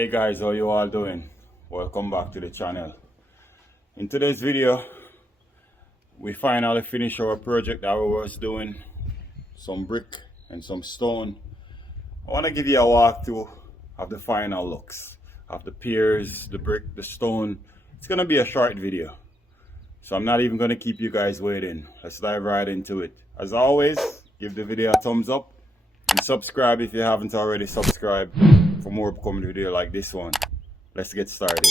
Hey guys, how you all doing? Welcome back to the channel. In today's video, we finally finished our project that we was doing. Some brick and some stone. I want to give you a walkthrough of the final looks of the piers, the brick, the stone. It's going to be a short video, so I'm not even going to keep you guys waiting. Let's dive right into it. As always, give the video a thumbs up and subscribe if you haven't already subscribed for more upcoming video like this one. Let's get started.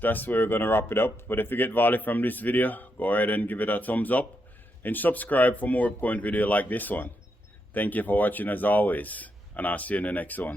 That's where we're gonna wrap it up. But if you get value from this video, go ahead and give it a thumbs up and subscribe for more upcoming video like this one. Thank you for watching as always, and I'll see you in the next one.